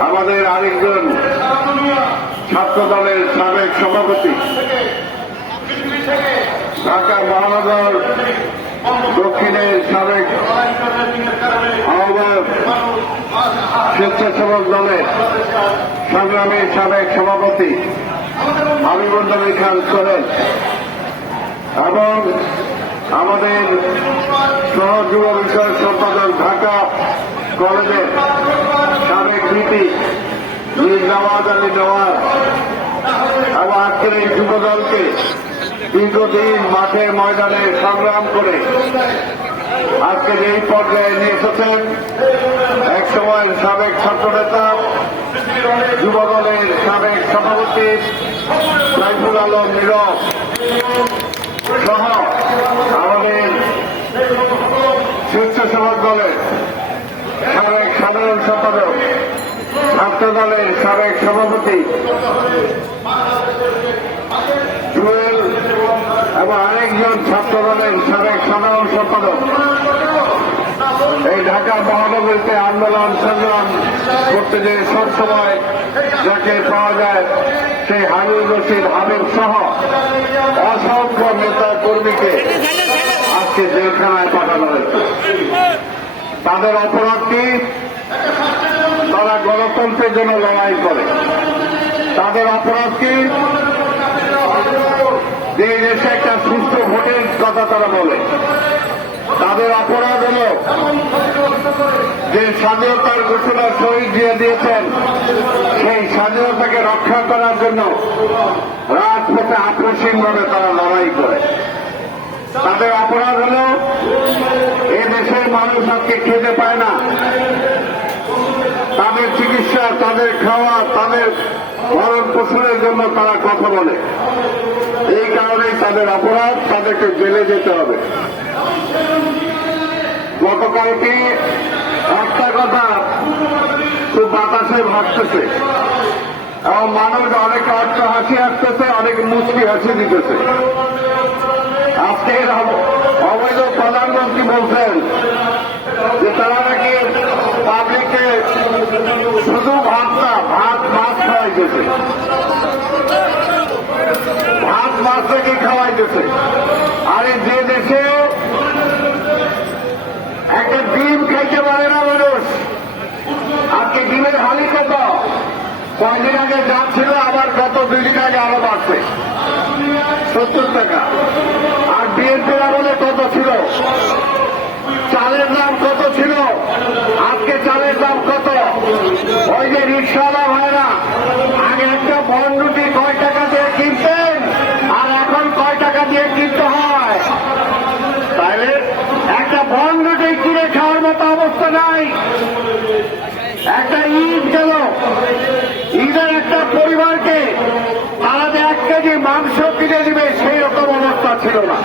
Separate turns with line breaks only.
আমাদের আরেকজন ছাত্র দলের সাবেক সভাপতি, ঢাকা মহানগর দক্ষিণের সাবেক স্বেচ্ছাসেবক দলের সংগ্রামী সাবেক সভাপতি আমি হাবিবুল্লাহ খান সোহেল এবং আমাদের সহ যুব বিষয়ক সম্পাদক ঢাকা কলেজের সাবেক ভিপি নওয়াজ আলী নওয়াজ এবং আজকের এই যুব দলকে দীর্ঘদিন মাঠে ময়দানে সংগ্রাম করে আজকের এই পর্যায়ে নিয়ে এসেছেন এক সময়ের সাবেক ছাত্রনেতা, যুব দলের সাবেক সভাপতি সাইফুল আলম নীরব। সহ আমাদের স্বেচ্ছাসেবক দলের সাবেক সাধারণ সম্পাদক, ছাত্র দলের সাবেক সভাপতি, জুয়েল এবং আরেকজন ছাত্র দলের সাবেক সাধারণ সম্পাদক। এই ঢাকা মহানগরীতে আন্দোলন সংগ্রাম করতে যে সবসময় যাকে পাওয়া যায়, সেই হাবিব রশিদ হাবিব সহ আজকে জেলখানায় পাঠানো হয়েছে। তাদের অপরাধ কি তারা গণতন্ত্রের জন্য লড়াই করে। তাদের অপরাধ কি যে দেশে একটা সুস্থ ভোটের কথা তারা বলে। তাদের অপরাধ হল যে স্বাধীনতার ঘোষণা শহীদ দিয়ে দিয়েছেন, সেই স্বাধীনতাকে রক্ষা করার জন্য রাজপথে আকস্মিকভাবে তারা লড়াই করে। তাদের অপরাধ হল এ দেশের মানুষ আজকে খেতে পায় না। তাদের চিকিৎসা, তাদের খাওয়া, তাদের ভরণ পোষণের জন্য তারা কথা বলে। এই কারণেই তাদের অপরাধ, তাদেরকে জেলে যেতে হবে। গতকালকে একটা কথা খুব বাতাসে ভাসতেছে। এবং মানুষ অনেক হাসি আসতেছে অনেক মুচকি হাসি দিতেছে। আজকে এর অব- অবৈধ প্রধানমন্ত্রী বলছেন যে তারা নাকি পাবলিককে শুধু ভাত না, ভাত মাছ খাওয়াইতেছে। ভাত মাছ থেকে খাওয়াইতেছে। আরে যে দেশে একটা ডিম খাইতে পারে না মানুষ, আজকে ডিমের হালি কত? কয়দিন আগে যা ছিল আবার গত দুই দিন আগে আরও বাড়ছে। সত্তর টাকা। চালের দাম কত ছিল? আজকে চালের দাম কত? ওই যে রিক্সাওয়ালা ভাইরা, আগে একটা বন্ডুটি কয় টাকা দিয়ে কিনতেন, আর এখন কয় টাকা দিয়ে কিনতে হয়? তাহলে একটা বন্ডুটি কিনে খাওয়ার মতো অবস্থা নাই। একটা ঈদ গেল। ঈদের একটা পরিবারকে তারা যে এক কেজি মাংস কিনে দিবে, সেই রকম অবস্থা ছিল না।